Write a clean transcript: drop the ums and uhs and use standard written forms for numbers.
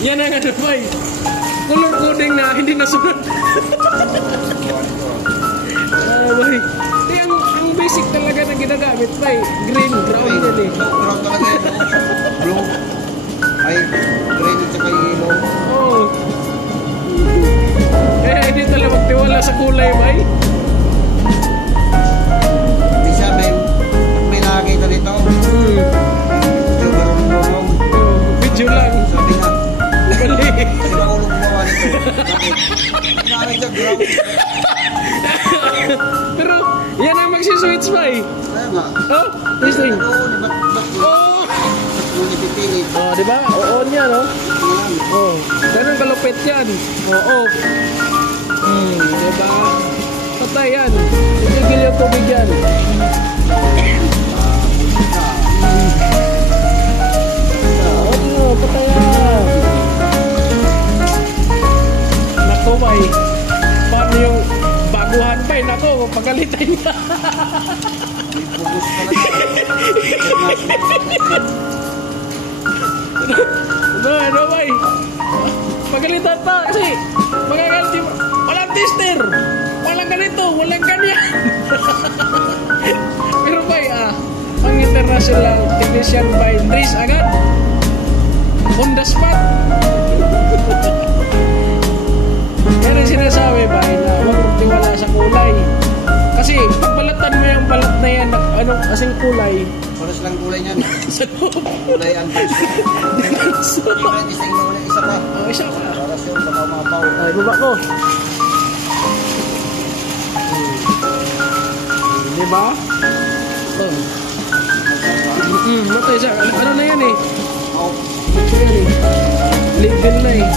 Yan ang ano ba eh. Color coding na hindi nasunod. Boy. Ang basic talaga na ginagamit pa eh. Green, brown yan eh. Brown talaga yan. Blue. Ay, green at saka yellow. Oo. Kaya hindi talaga magtiwala sa kulay ba eh. Hindi siya, may nakakita dito. Video lang. Sabi nga. Mali. Sila ulo gumawa nito. Nakakita brown. Pero, yan ang magsiswitch ba eh. Kaya nga. Oh, listening. Oh! Oh, di ba? On yan, oh. Oh, ganun kalupit yan. Oh, off. Di ba? Patay yan. Tigil yung tubig yan. Oh, patay yan. Naku, may. Paano yung baguhan pa eh? Naku, pagalitan niya. Focus talaga. Ano ba eh? Pagalitan pa kasi magagalti mo. Walang tester. Walang ganito. Walang ganyan. Pero ba ang international technician by Dries agad. On the spot. Yan ang sinasabi ba na huwag tiwala sa kulay. Kasi pag balatan mo yung balat na yan, anong kasing kulay? Paras lang kulay niyan. Sa loob. Kulay antis. Hindi mo na isa pa. Oh, isa pa. Paras yun, baka mapaw. Ay, baba ko. Diba? Matay siya. Ano na yan eh? Oh. Legal na eh.